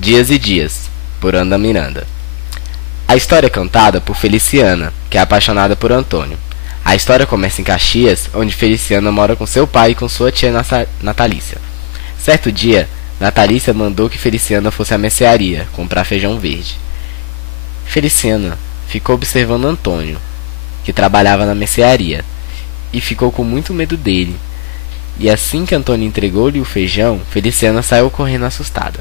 Dias e Dias, por Ana Miranda. A história é cantada por Feliciana, que é apaixonada por Antônio. A história começa em Caxias, onde Feliciana mora com seu pai e com sua tia Natalícia. Certo dia, Natalícia mandou que Feliciana fosse à mercearia comprar feijão verde. Feliciana ficou observando Antônio, que trabalhava na mercearia, e ficou com muito medo dele. E assim que Antônio entregou-lhe o feijão, Feliciana saiu correndo assustada.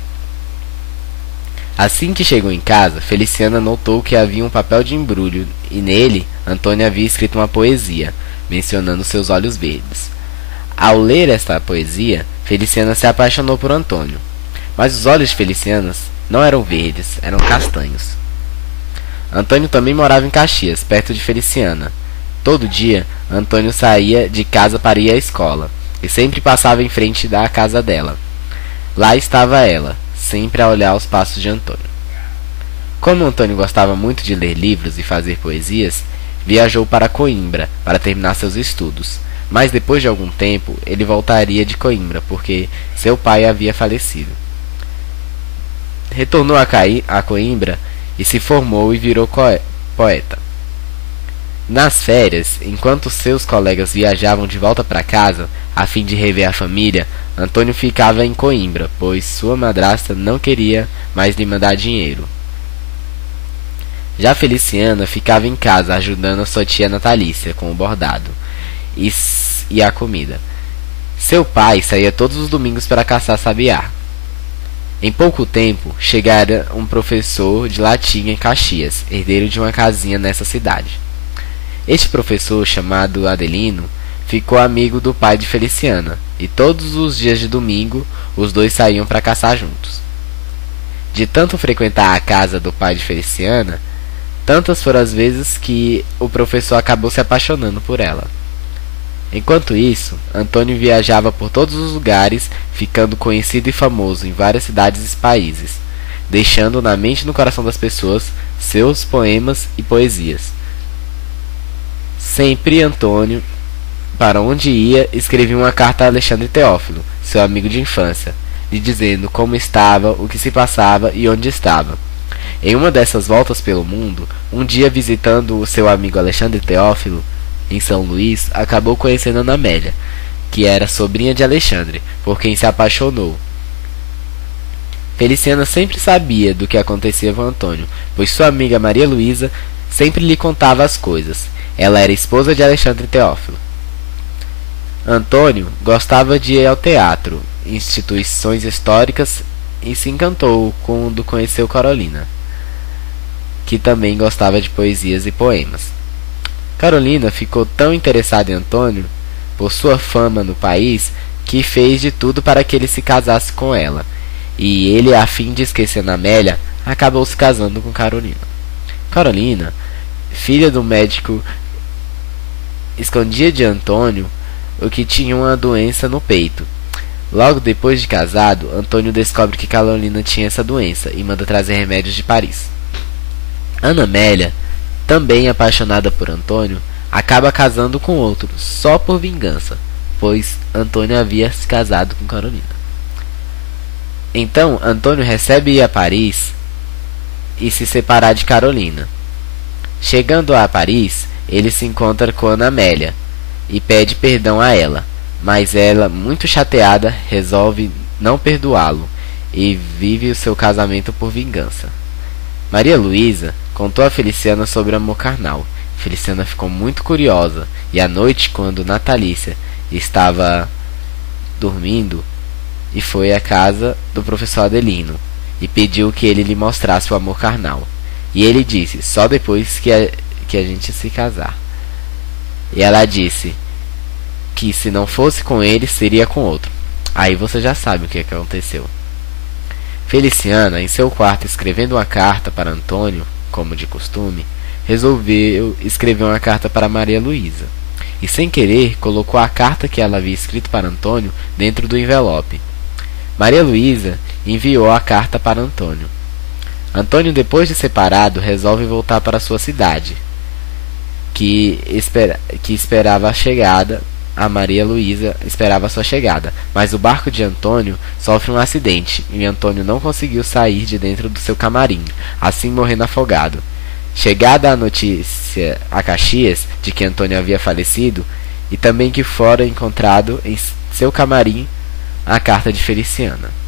Assim que chegou em casa, Feliciana notou que havia um papel de embrulho e nele Antônio havia escrito uma poesia, mencionando seus olhos verdes. Ao ler esta poesia, Feliciana se apaixonou por Antônio. Mas os olhos de Feliciana não eram verdes, eram castanhos. Antônio também morava em Caxias, perto de Feliciana. Todo dia, Antônio saía de casa para ir à escola e sempre passava em frente da casa dela. Lá estava ela, sempre a olhar os passos de Antônio. Como Antônio gostava muito de ler livros e fazer poesias, viajou para Coimbra para terminar seus estudos, mas depois de algum tempo ele voltaria de Coimbra porque seu pai havia falecido. Retornou a Coimbra e se formou e virou poeta. Nas férias, enquanto seus colegas viajavam de volta para casa a fim de rever a família, Antônio ficava em Coimbra, pois sua madrasta não queria mais lhe mandar dinheiro. Já Feliciana ficava em casa ajudando a sua tia Natalícia com o bordado e a comida. Seu pai saía todos os domingos para caçar sabiá. Em pouco tempo, chegara um professor de latim em Caxias, herdeiro de uma casinha nessa cidade. Este professor, chamado Adelino, ficou amigo do pai de Feliciana, e todos os dias de domingo os dois saíam para caçar juntos. De tanto frequentar a casa do pai de Feliciana, tantas foram as vezes que o professor acabou se apaixonando por ela. Enquanto isso, Antônio viajava por todos os lugares, ficando conhecido e famoso em várias cidades e países, deixando na mente e no coração das pessoas seus poemas e poesias. Sempre Antônio, para onde ia, escrevia uma carta a Alexandre Teófilo, seu amigo de infância, lhe dizendo como estava, o que se passava e onde estava. Em uma dessas voltas pelo mundo, um dia visitando o seu amigo Alexandre Teófilo, em São Luís, acabou conhecendo Ana Amélia, que era sobrinha de Alexandre, por quem se apaixonou. Feliciana sempre sabia do que acontecia com Antônio, pois sua amiga Maria Luísa sempre lhe contava as coisas. Ela era esposa de Alexandre Teófilo. Antônio gostava de ir ao teatro, instituições históricas, e se encantou quando conheceu Carolina, que também gostava de poesias e poemas. Carolina ficou tão interessada em Antônio, por sua fama no país, que fez de tudo para que ele se casasse com ela, e ele, a fim de esquecer Amélia, acabou se casando com Carolina. Carolina, filha do médico, escondia de Antônio o que tinha uma doença no peito. Logo depois de casado, Antônio descobre que Carolina tinha essa doença e manda trazer remédios de Paris. Ana Amélia, também apaixonada por Antônio, acaba casando com outro, só por vingança, pois Antônio havia se casado com Carolina. Então, Antônio recebe ir a Paris e se separar de Carolina. Chegando a Paris, ele se encontra com Ana Amélia e pede perdão a ela, mas ela, muito chateada, resolve não perdoá-lo e vive o seu casamento por vingança. Maria Luísa contou a Feliciana sobre o amor carnal. Feliciana ficou muito curiosa e à noite, quando Natalícia estava dormindo, e foi à casa do professor Adelino e pediu que ele lhe mostrasse o amor carnal. E ele disse, só depois que a gente se casar. E ela disse que se não fosse com ele, seria com outro. Aí você já sabe o que aconteceu. Feliciana, em seu quarto escrevendo uma carta para Antônio, como de costume, resolveu escrever uma carta para Maria Luísa. E sem querer, colocou a carta que ela havia escrito para Antônio dentro do envelope. Maria Luísa enviou a carta para Antônio. Antônio, depois de separado, resolve voltar para sua cidade, que esperava a chegada a Maria Luísa esperava sua chegada, mas o barco de Antônio sofre um acidente e Antônio não conseguiu sair de dentro do seu camarim, assim morrendo afogado. Chegada a notícia a Caxias de que Antônio havia falecido e também que fora encontrado em seu camarim a carta de Feliciana.